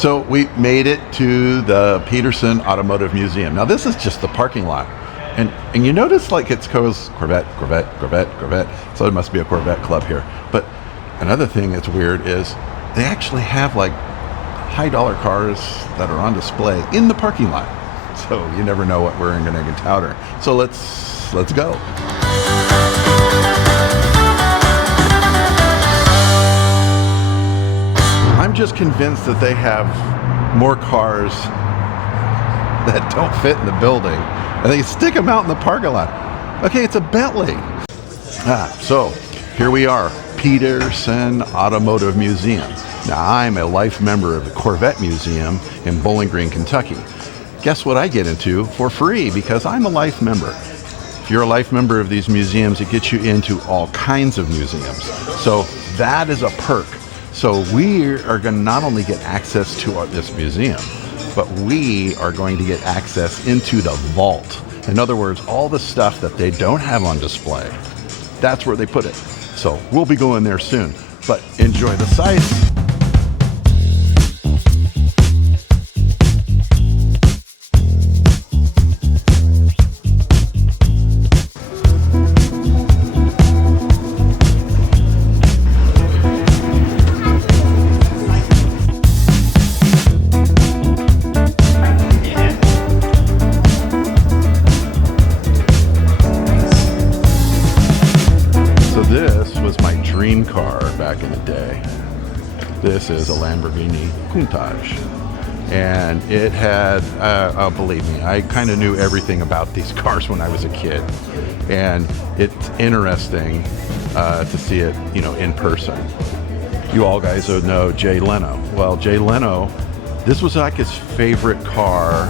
So we made it to the Petersen Automotive Museum. Now this is just the parking lot. And you notice like it goes Corvette, Corvette, Corvette, Corvette. So there must be a Corvette club here. But another thing that's weird is they actually have like high dollar cars that are on display in the parking lot. So you never know what we're going to encounter. So let's go. I'm just convinced that they have more cars that don't fit in the building and they stick them out in the parking lot. Okay, it's a Bentley. So here we are, Petersen Automotive Museum. Now I'm a life member of the Corvette Museum in Bowling Green, Kentucky. Guess what I get into for free because I'm a life member. If you're a life member of these museums, it gets you into all kinds of museums. So that is a perk. So we are going to not only get access to this museum, but we are going to get access into the vault. In other words, all the stuff that they don't have on display, that's where they put it. So we'll be going there soon, but enjoy the sights. This was my dream car back in the day. This is a Lamborghini Countach. And it had, believe me, I kind of knew everything about these cars when I was a kid. And it's interesting to see it, in person. You all guys would know Jay Leno. Well, Jay Leno, this was like his favorite car.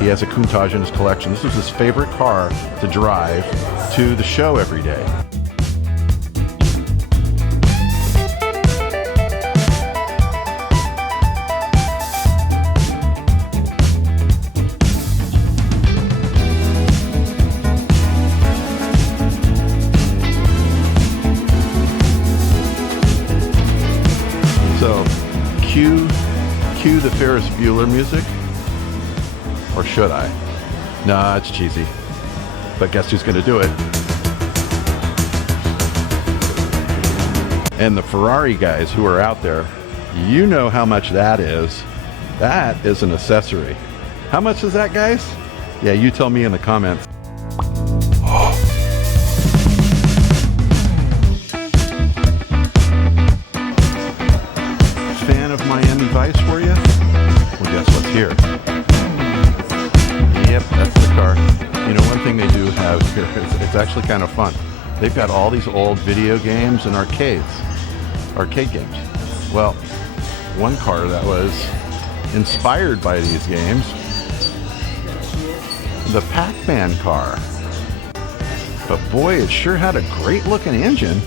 He has a Countach in his collection. This was his favorite car to drive to the show every day. So, cue the Ferris Bueller music, or should I? Nah, it's cheesy, but guess who's gonna do it? And the Ferrari guys who are out there, you know how much that is. That is an accessory. How much is that, guys? Yeah, you tell me in the comments. Fan of Miami Vice for you? Well, guess what's here? Yep, that's the car. One thing they do have here, it's actually kind of fun. They've got all these old video games and arcade games. Well, one car that was inspired by these games, the Pac-Man car. But boy, it sure had a great looking engine.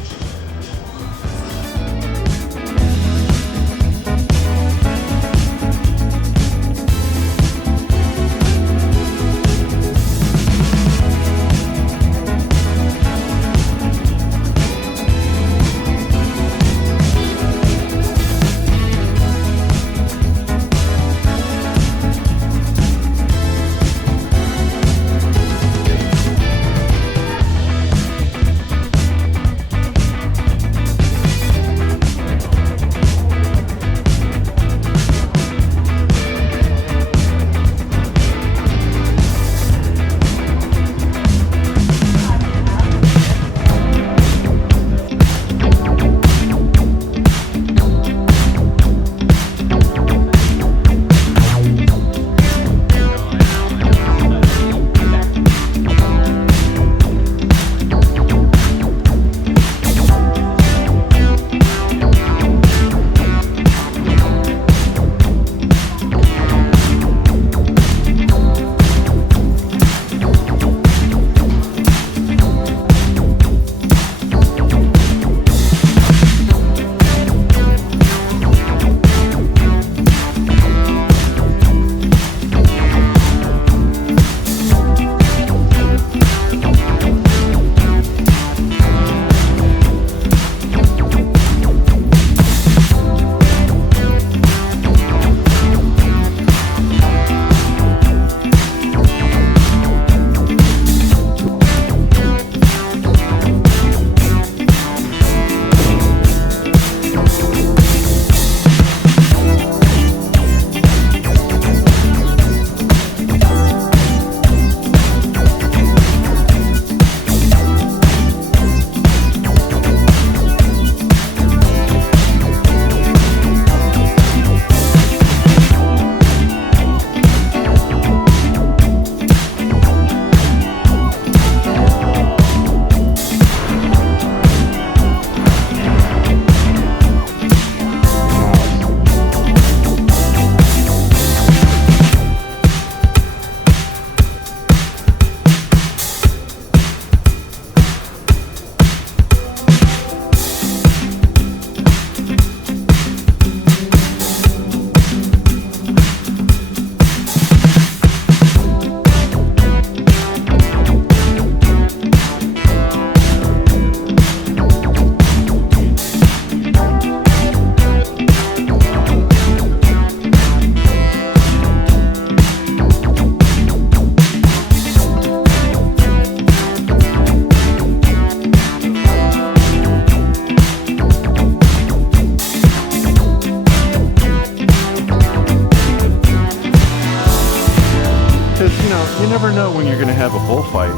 you never know when you're going to have a bullfight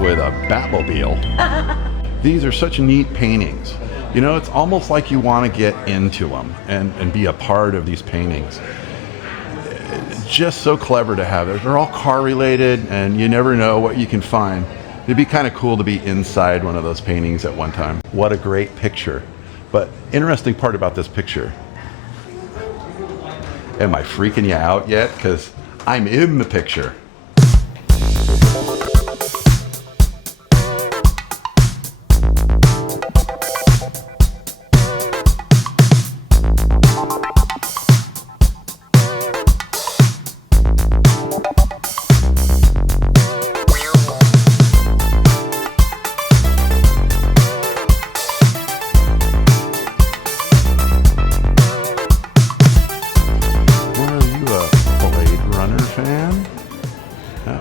with a Batmobile. These are such neat paintings. You know, it's almost like you want to get into them and be a part of these paintings. Just so clever to have. They're all car related, and you never know what you can find. It'd be kind of cool to be inside one of those paintings at one time. What a great picture. But interesting part about this picture. Am I freaking you out yet? Because I'm in the picture.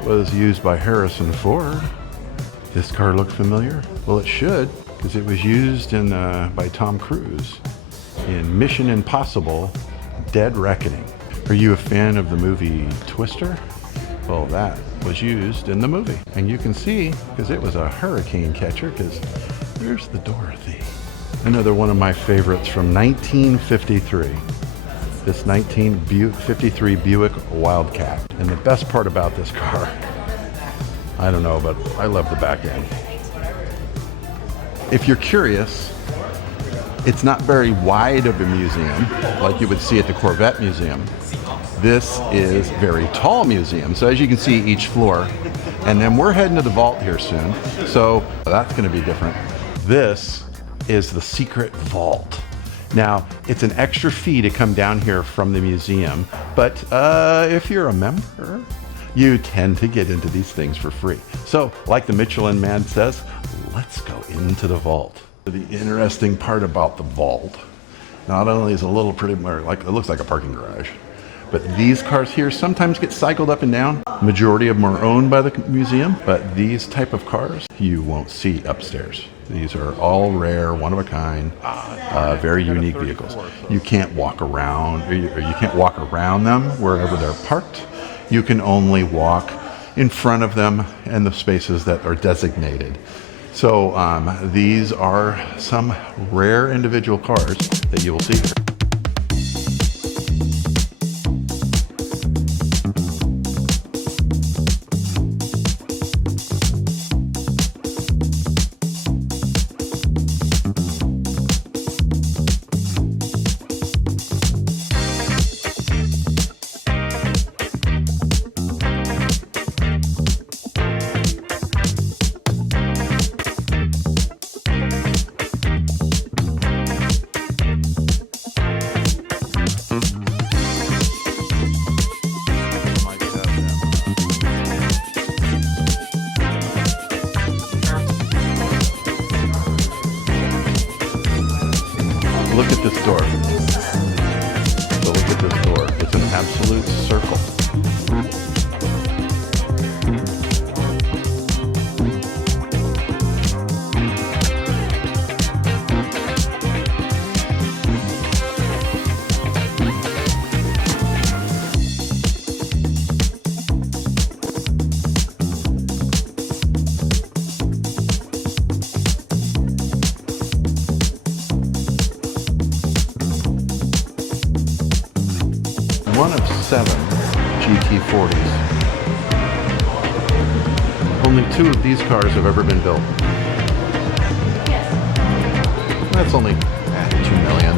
Was used by Harrison Ford. This car look familiar? Well, it should, because it was used in by Tom Cruise in Mission Impossible: Dead Reckoning. Are you a fan of the movie Twister? Well, that was used in the movie, and you can see because it was a hurricane catcher. Because there's the Dorothy. Another one of my favorites from 1953. This 1953 Buick Wildcat. And the best part about this car, I don't know, but I love the back end. If you're curious, it's not very wide of a museum like you would see at the Corvette Museum. This is very tall museum. So as you can see, each floor. And then we're heading to the vault here soon. So that's gonna be different. This is the secret vault. Now, it's an extra fee to come down here from the museum, but if you're a member, you tend to get into these things for free. So, like the Michelin Man says, let's go into the vault. The interesting part about the vault, not only is it a little pretty, like it looks like a parking garage, but these cars here sometimes get cycled up and down. Majority of them are owned by the museum, but these type of cars you won't see upstairs. These are all rare, one of a kind, very unique vehicles. You can't walk around, or you can't walk around them wherever they're parked. You can only walk in front of them and the spaces that are designated. So these are some rare individual cars that you will see here. Look at this door. So look at this door. It's an absolute circle. One of 7 GT40s. Only 2 of these cars have ever been built. That's only 2 million.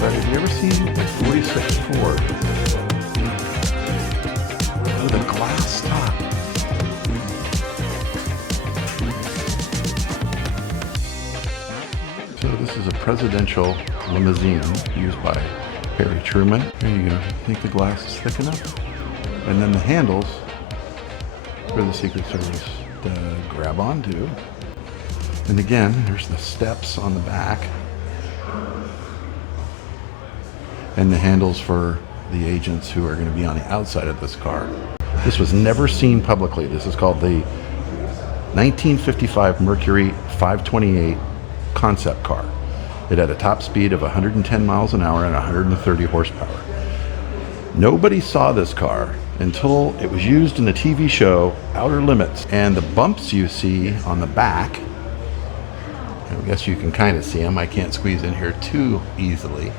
But have you ever seen a 46 Ford with a glass top? So this is a presidential limousine used by Harry Truman. There you go. Think the glass is thick enough? And then the handles for the Secret Service to grab onto. And again, there's the steps on the back. And the handles for the agents who are going to be on the outside of this car. This was never seen publicly. This is called the 1955 Mercury 528 concept car. It had a top speed of 110 miles an hour and 130 horsepower. Nobody saw this car until it was used in the TV show Outer Limits. And the bumps you see on the back, I guess you can kind of see them. I can't squeeze in here too easily.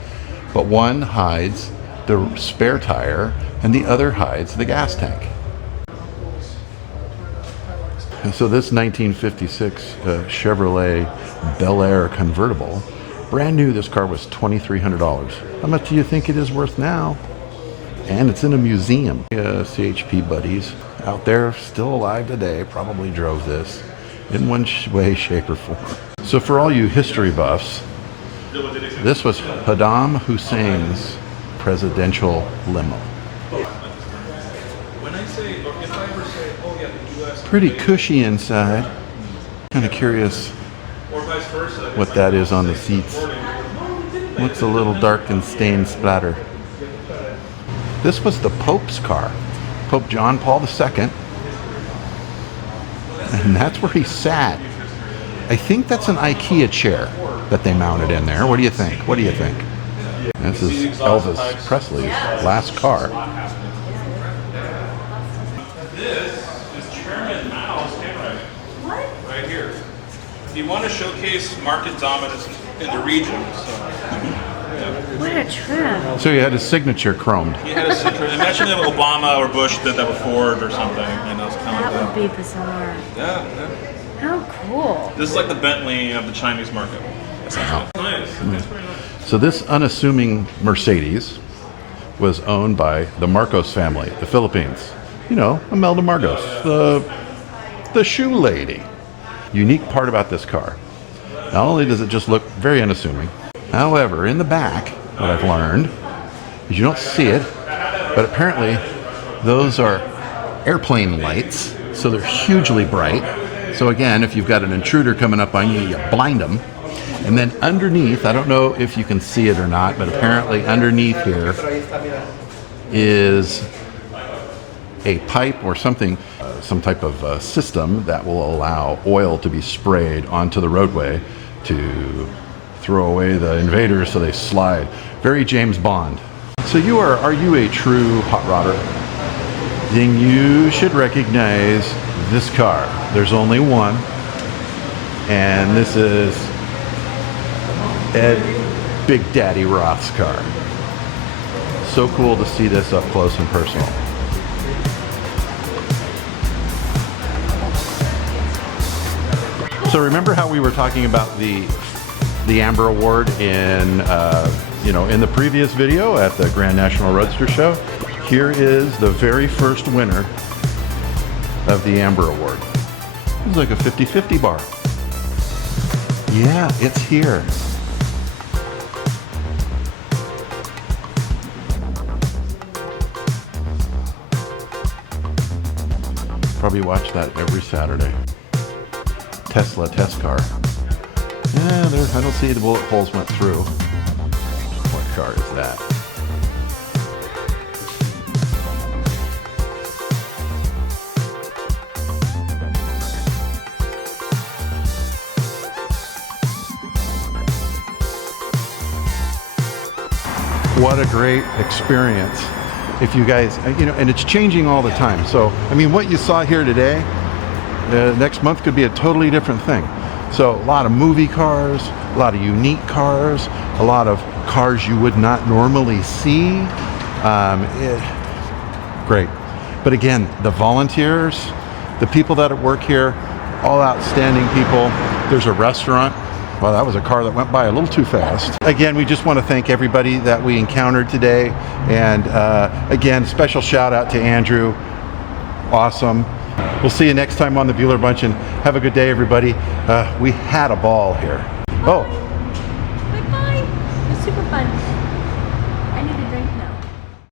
But one hides the spare tire and the other hides the gas tank. And so this 1956 Chevrolet Bel Air convertible, brand new, this car was $2,300. How much do you think it is worth now? And it's in a museum. CHP buddies out there still alive today probably drove this in one way, shape, or form. So for all you history buffs, this was Saddam Hussein's presidential limo. Pretty cushy inside. Kind of curious what that is on the seats. Looks a little dark and stained splatter. This was the Pope's car, Pope John Paul II, and that's where he sat. I think that's an IKEA chair that they mounted in there. What do you think? What do you think? This is Elvis Presley's last car. This is Chairman Mao's handwriting. What? Right here. You want to showcase market dominance in the region. What a trip. So he had his signature chromed. He had a signature. Imagine if Obama or Bush did that with Ford or something. You know, it's kind of That like would be bizarre. Yeah. How cool. This is like the Bentley of the Chinese market. Wow. Nice. That's pretty nice. So this unassuming Mercedes was owned by the Marcos family, the Philippines. You know, Imelda Marcos, the shoe lady. Unique part about this car. Not only does it just look very unassuming, however, in the back, what I've learned is you don't see it, but apparently those are airplane lights, so they're hugely bright. So again, if you've got an intruder coming up on you, you blind them. And then underneath, I don't know if you can see it or not, but apparently underneath here is a pipe or something, some type of system that will allow oil to be sprayed onto the roadway to throw away the invaders so they slide. Very James Bond. So are you a true hot rodder? Then you should recognize this car. There's only one, and this is Ed Big Daddy Roth's car. So cool to see this up close and personal. So remember how we were talking about the Amber Award in in the previous video at the Grand National Roadster Show? Here is the very first winner of the Amber Award. It's like a 50-50 bar. Yeah, it's here. Probably watch that every Saturday. Tesla test car. Yeah, I don't see the bullet holes went through. What car is that? What a great experience. If you guys, and it's changing all the time. So, I mean, what you saw here today, next month could be a totally different thing. So a lot of movie cars, a lot of unique cars, a lot of cars you would not normally see. Great. But again, the volunteers, the people that work here, all outstanding people. There's a restaurant. Well, that was a car that went by a little too fast. Again, we just want to thank everybody that we encountered today. And again, special shout out to Andrew. Awesome. We'll see you next time on the Bueller Bunch, and have a good day, everybody. We had a ball here. Oh. Bye-bye. It was super fun.